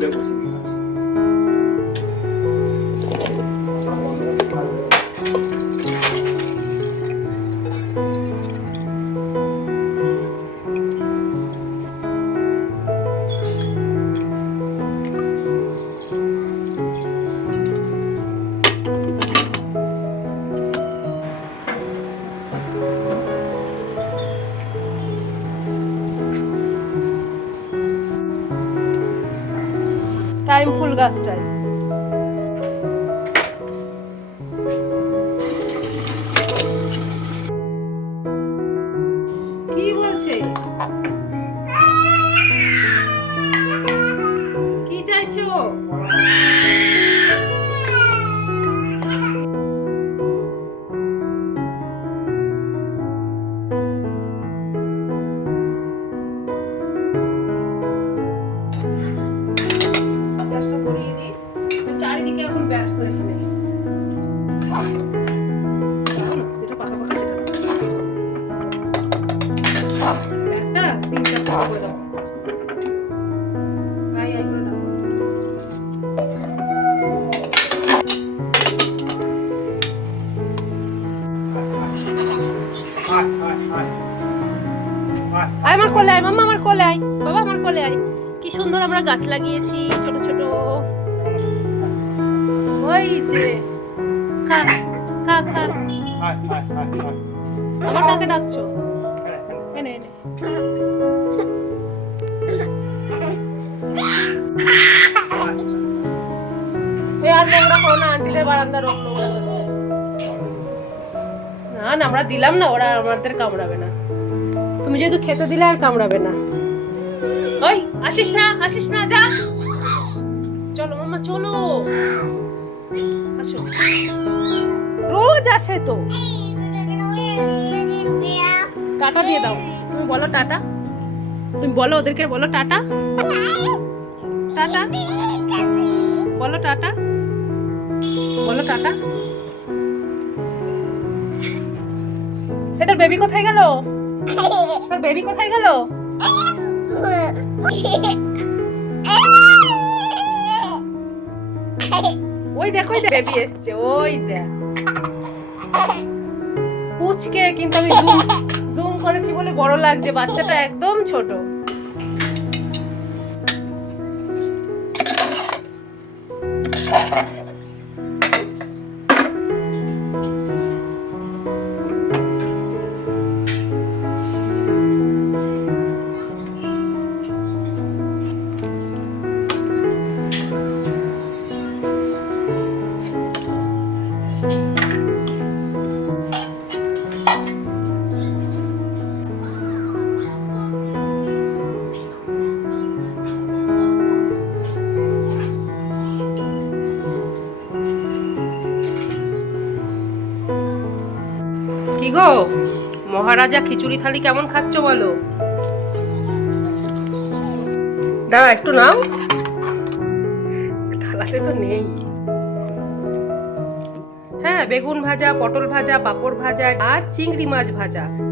Nos. ফুল গাছটায় কি বলছে? কি চাইছে ও? চারিদিকে এখন আয়, আমার কোলে আয়, মাম্মা আমার কোলে আয়। বাবা, আমার কোলে আয়। কি সুন্দর আমরা গাছ লাগিয়েছি, ছোট ছোট। ওই যে খা খা খা আমার কাকে ডাকছো? এনে এনে। আর নোংরা করো না আন্টিদের বারান্দার নোংরা না না আমরা দিলাম না ওরা আমাদের কামড়াবে না। তুমি যেহেতু খেতে দিলে আর কামড়াবে না। ওই আসিস না আসিস না যা। চলো মামা চলো। রোজ আসে তো। টাটা দিয়ে দাও। তুমি বলো টাটা। তুমি বলো ওদেরকে বলো টাটা। টাটা। বলো টাটা। বলো টাটা। তোর বেবি কোথায় গেল? তোর বেবি কোথায় গেল? ওই দেখো ওই বেবি এসছে ওই দেখ। পুচকে কিন্তু আমি জুম জুম করেছি বলে বড় লাগছে বাচ্চাটা একদম ছোট। গো? মহারাজা খিচুড়ি থালি কেমন খাচ্ছ বলো? দাও একটু নাও। থালাতে তো নেই। হ্যাঁ বেগুন ভাজা, পটল ভাজা, পাঁপড় ভাজা, আর চিংড়ি মাছ ভাজা।